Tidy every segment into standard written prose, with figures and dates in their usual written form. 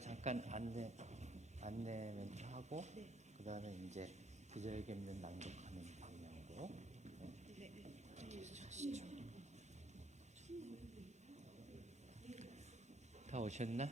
제가 잠깐 안내 멘트 하고 그다음에 이제 기자회견 낭독하는 방향으로 하시죠. 다 오셨나?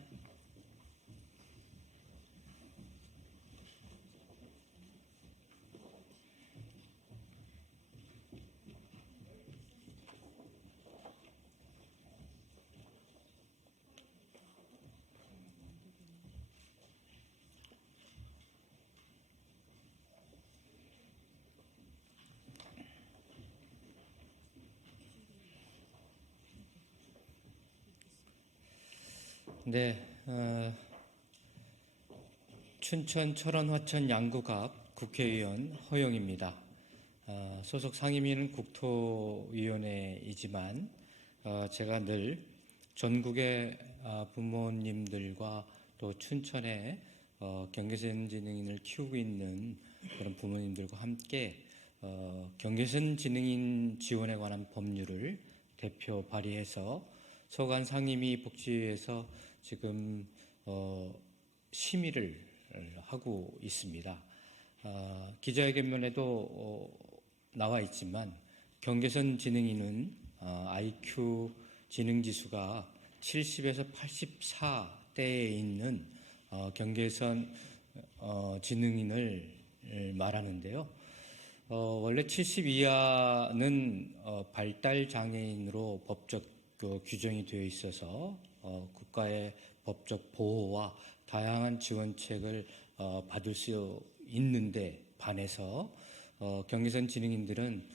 네, 춘천 철원 화천 양구갑 국회의원 허용입니다. 소속 상임위는 국토위원회이지만 제가 늘 전국의 부모님들과 또 춘천의 경계선 지능인을 키우고 있는 그런 부모님들과 함께 경계선 지능인 지원에 관한 법률을 대표 발의해서 소관 상임위 복지위에서 지금 심의를 하고 있습니다. 기자회견문에도 나와 있지만 경계선 지능인은 IQ 지능지수가 70에서 84대에 있는 경계선 지능인을 말하는데요. 원래 70 이하는 발달장애인으로 법적 규정이 되어 있어서 국가의 법적 보호와 다양한 지원책을 받을 수 있는데 반해서 경계선 지능인들은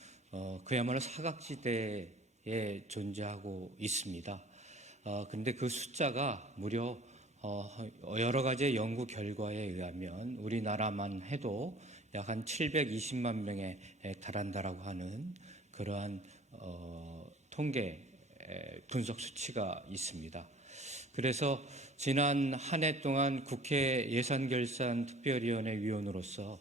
그야말로 사각지대에 존재하고 있습니다. 그런데 그 숫자가 무려 여러 가지 연구 결과에 의하면 우리나라만 해도 약 한 720만 명에 달한다라고 하는 그러한 통계 분석 수치가 있습니다. 그래서 지난 한 해 동안 국회 예산결산특별위원회 위원으로서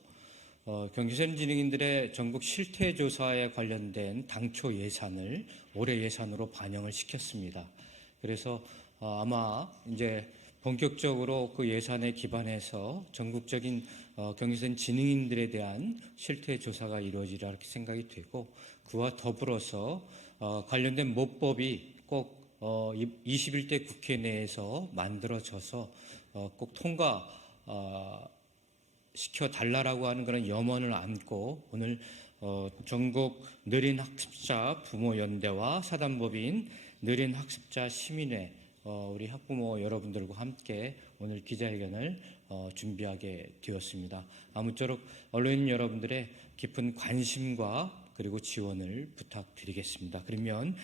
경계선 지능인들의 전국 실태조사에 관련된 당초 예산을 올해 예산으로 반영을 시켰습니다. 그래서 아마 이제 본격적으로 그 예산에 기반해서 전국적인 경계선 지능인들에 대한 실태조사가 이루어지리라 이렇게 생각이 되고, 그와 더불어서 관련된 모법이 꼭 21대 국회 내에서 만들어져서 꼭 통과 시켜달라고 하는 그런 염원을 안고 오늘 전국 느린학습자 부모연대와 사단법인 느린학습자 시민회 우리 학부모 여러분들과 함께 오늘 기자회견을 준비하게 되었습니다. 아무쪼록 언론인 여러분들의 깊은 관심과 그리고 지원을 부탁드리겠습니다. 그러면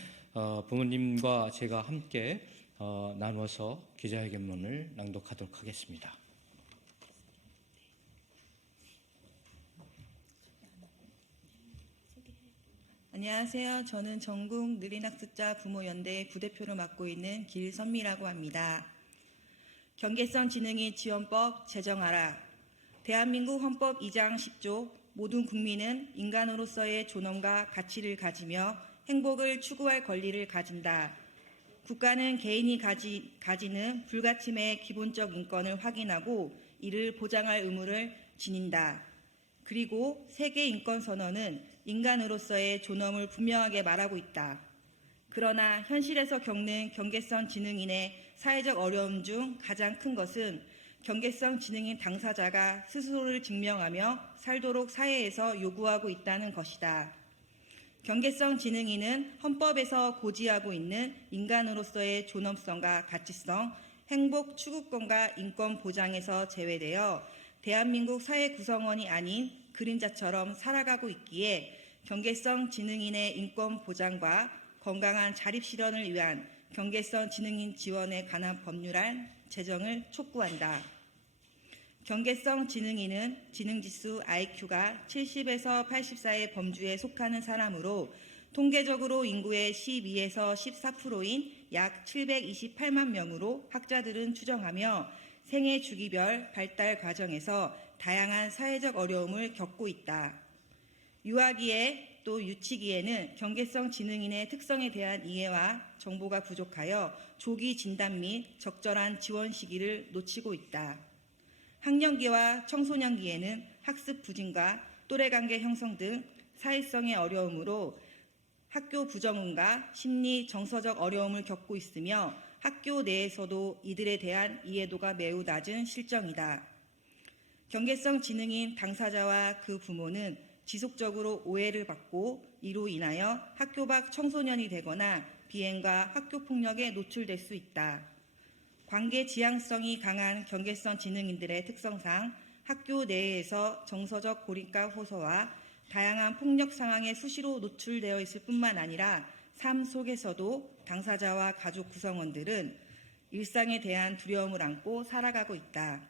부모님과 제가 함께 나누어서 기자회견문을 낭독하도록 하겠습니다. 안녕하세요. 저는 전국 느린학습자 부모연대 부대표로 맡고 있는 길선미라고 합니다. 경계선 지능인 지원법 제정하라. 대한민국 헌법 2장 10조 모든 국민은 인간으로서의 존엄과 가치를 가지며 행복을 추구할 권리를 가진다. 국가는 개인이 가지는 불가침의 기본적 인권을 확인하고 이를 보장할 의무를 지닌다. 그리고 세계인권선언은 인간으로서의 존엄을 분명하게 말하고 있다. 그러나 현실에서 겪는 경계선 지능인의 사회적 어려움 중 가장 큰 것은 경계선 지능인 당사자가 스스로를 증명하며 살도록 사회에서 요구하고 있다는 것이다. 경계선 지능인은 헌법에서 고지하고 있는 인간으로서의 존엄성과 가치성, 행복 추구권과 인권 보장에서 제외되어 대한민국 사회 구성원이 아닌 그림자처럼 살아가고 있기에 경계선 지능인의 인권 보장과 건강한 자립 실현을 위한 경계선 지능인 지원에 관한 법률안 제정을 촉구한다. 경계선 지능인은 지능지수 IQ가 70에서 84의 범주에 속하는 사람으로 통계적으로 인구의 12에서 14%인 약 728만 명으로 학자들은 추정하며 생애 주기별 발달 과정에서 다양한 사회적 어려움을 겪고 있다. 유아기에 또 유치기에는 경계성 지능인의 특성에 대한 이해와 정보가 부족하여 조기 진단 및 적절한 지원 시기를 놓치고 있다. 학령기와 청소년기에는 학습 부진과 또래관계 형성 등 사회성의 어려움으로 학교 부정응과 심리 정서적 어려움을 겪고 있으며 학교 내에서도 이들에 대한 이해도가 매우 낮은 실정이다. 경계성 지능인 당사자와 그 부모는 지속적으로 오해를 받고 이로 인하여 학교 밖 청소년이 되거나 비행과 학교 폭력에 노출될 수 있다. 관계 지향성이 강한 경계성 지능인들의 특성상 학교 내에서 정서적 고립감 호소와 다양한 폭력 상황에 수시로 노출되어 있을 뿐만 아니라 삶 속에서도 당사자와 가족 구성원들은 일상에 대한 두려움을 안고 살아가고 있다.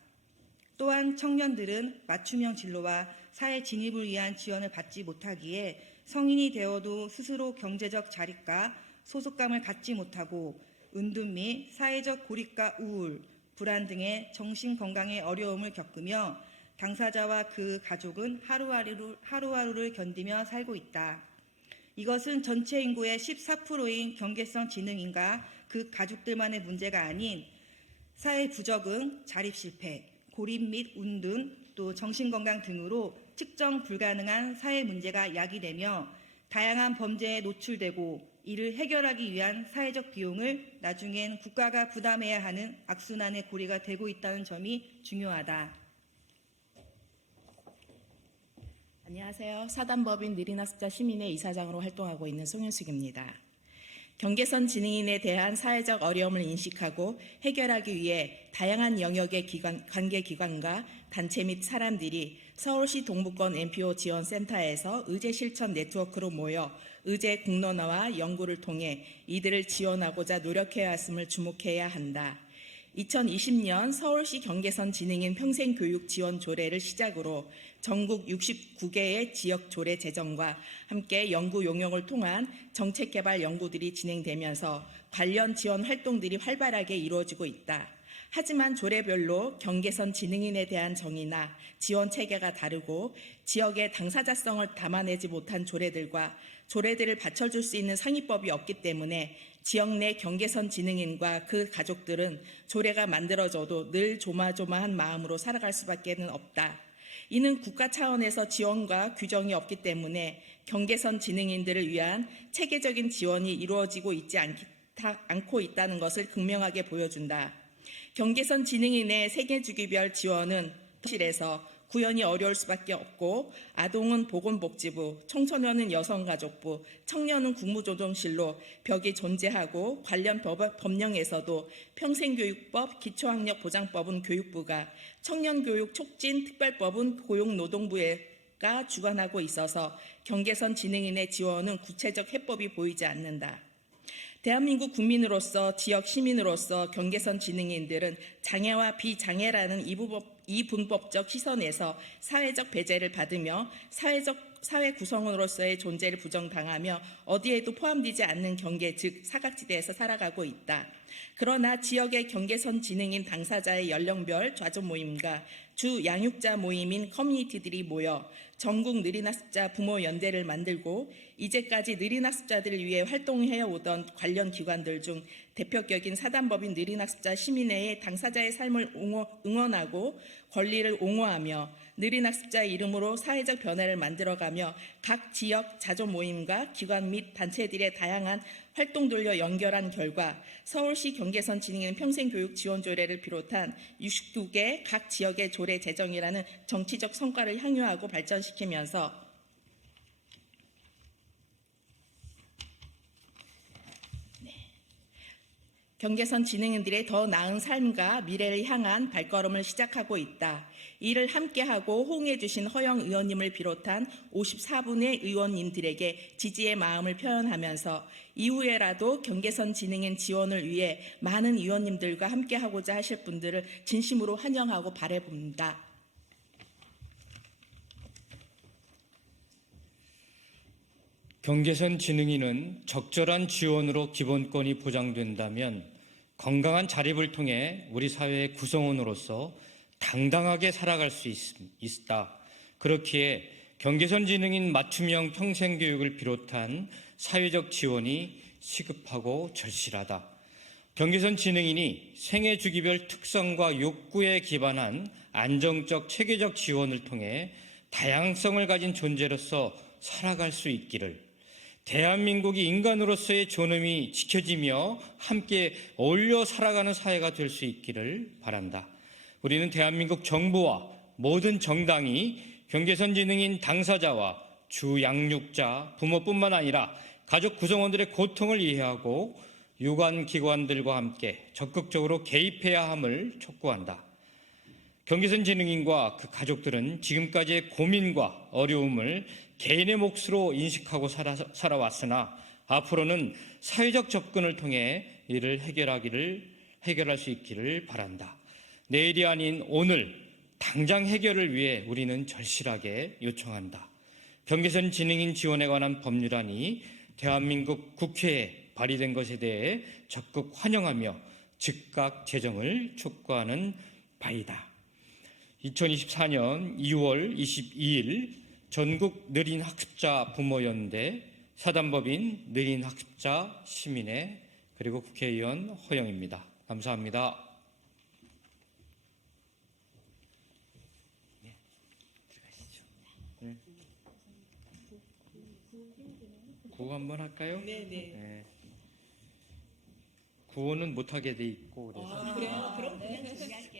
또한 청년들은 맞춤형 진로와 사회 진입을 위한 지원을 받지 못하기에 성인이 되어도 스스로 경제적 자립과 소속감을 갖지 못하고 은둔 및 사회적 고립과 우울, 불안 등의 정신건강의 어려움을 겪으며 당사자와 그 가족은 하루하루를 견디며 살고 있다. 이것은 전체 인구의 14%인 경계성 지능인과 그 가족들만의 문제가 아닌 사회 부적응, 자립 실패, 고립 및 운둔, 또 정신건강 등으로 측정 불가능한 사회 문제가 야기되며 다양한 범죄에 노출되고 이를 해결하기 위한 사회적 비용을 나중엔 국가가 부담해야 하는 악순환의 고리가 되고 있다는 점이 중요하다. 안녕하세요. 사단법인 느린학습자 시민회 이사장으로 활동하고 있는 송윤숙입니다. 경계선 지능인에 대한 사회적 어려움을 인식하고 해결하기 위해 다양한 영역의 관계기관과 단체 및 사람들이 서울시 동부권 NPO 지원센터에서 의제 실천 네트워크로 모여 의제 공론화와 연구를 통해 이들을 지원하고자 노력해왔음을 주목해야 한다. 2020년 서울시 경계선 지능인 평생교육 지원 조례를 시작으로 전국 69개의 지역 조례 제정과 함께 연구 용역을 통한 정책개발 연구들이 진행되면서 관련 지원 활동들이 활발하게 이루어지고 있다. 하지만 조례별로 경계선 지능인에 대한 정의나 지원 체계가 다르고 지역의 당사자성을 담아내지 못한 조례들과 조례들을 받쳐줄 수 있는 상위법이 없기 때문에 지역 내 경계선 지능인과 그 가족들은 조례가 만들어져도 늘 조마조마한 마음으로 살아갈 수밖에 없다. 이는 국가 차원에서 지원과 규정이 없기 때문에 경계선 지능인들을 위한 체계적인 지원이 이루어지고 있지 않고 있다는 것을 극명하게 보여준다. 경계선 지능인의 세계주기별 지원은 실에서 구현이 어려울 수밖에 없고 아동은 보건복지부, 청소년은 여성가족부, 청년은 국무조정실로 벽이 존재하고 관련 법령에서도 평생교육법, 기초학력보장법은 교육부가, 청년교육 촉진 특별법은 고용노동부가 주관하고 있어서 경계선 지능인의 지원은 구체적 해법이 보이지 않는다. 대한민국 국민으로서 지역 시민으로서 경계선 지능인들은 장애와 비장애라는 이분법적 시선에서 사회적 배제를 받으며 사회 구성원으로서의 존재를 부정당하며 어디에도 포함되지 않는 경계, 즉 사각지대에서 살아가고 있다. 그러나 지역의 경계선 지능인 당사자의 연령별 좌조 모임과 주 양육자 모임인 커뮤니티들이 모여 전국 느린학습자 부모연대를 만들고 이제까지 느린학습자들을 위해 활동해오던 관련 기관들 중 대표격인 사단법인 느린학습자 시민회의 당사자의 삶을 응원하고 권리를 옹호하며 느린학습자 이름으로 사회적 변화를 만들어가며 각 지역 자조 모임과 기관 및 단체들의 다양한 활동들로 연결한 결과 서울시 경계선 지능인 평생교육 지원 조례를 비롯한 69개 각 지역의 조례 제정이라는 정치적 성과를 향유하고 발전시키면서 경계선 지능인들의 더 나은 삶과 미래를 향한 발걸음을 시작하고 있다. 이를 함께하고 호응해 주신 허영 의원님을 비롯한 54분의 의원님들에게 지지의 마음을 표현하면서 이후에라도 경계선 지능인 지원을 위해 많은 의원님들과 함께하고자 하실 분들을 진심으로 환영하고 바라봅니다. 경계선 지능인은 적절한 지원으로 기본권이 보장된다면 건강한 자립을 통해 우리 사회의 구성원으로서 당당하게 살아갈 수 있다. 그렇기에 경계선 지능인 맞춤형 평생교육을 비롯한 사회적 지원이 시급하고 절실하다. 경계선 지능인이 생애 주기별 특성과 욕구에 기반한 안정적 체계적 지원을 통해 다양성을 가진 존재로서 살아갈 수 있기를, 대한민국이 인간으로서의 존엄이 지켜지며 함께 어울려 살아가는 사회가 될 수 있기를 바란다. 우리는 대한민국 정부와 모든 정당이 경계선 지능인 당사자와 주 양육자, 부모뿐만 아니라 가족 구성원들의 고통을 이해하고 유관기관들과 함께 적극적으로 개입해야 함을 촉구한다. 경계선 지능인과 그 가족들은 지금까지의 고민과 어려움을 개인의 몫으로 인식하고 살아왔으나 앞으로는 사회적 접근을 통해 이를 해결할 수 있기를 바란다. 내일이 아닌 오늘 당장 해결을 위해 우리는 절실하게 요청한다. 경계선 지능인 지원에 관한 법률안이 대한민국 국회에 발의된 것에 대해 적극 환영하며 즉각 제정을 촉구하는 바이다. 2024년 2월 22일 전국 느린학습자 부모연대 사단법인 느린학습자 시민회 그리고 국회의원 허영입니다. 감사합니다. 네, 들어가시죠. 네. 구호 한번 할까요? 네. 구호는 못하게 돼 있고 그래서. 그래요? 그럼 그냥 준비할게요.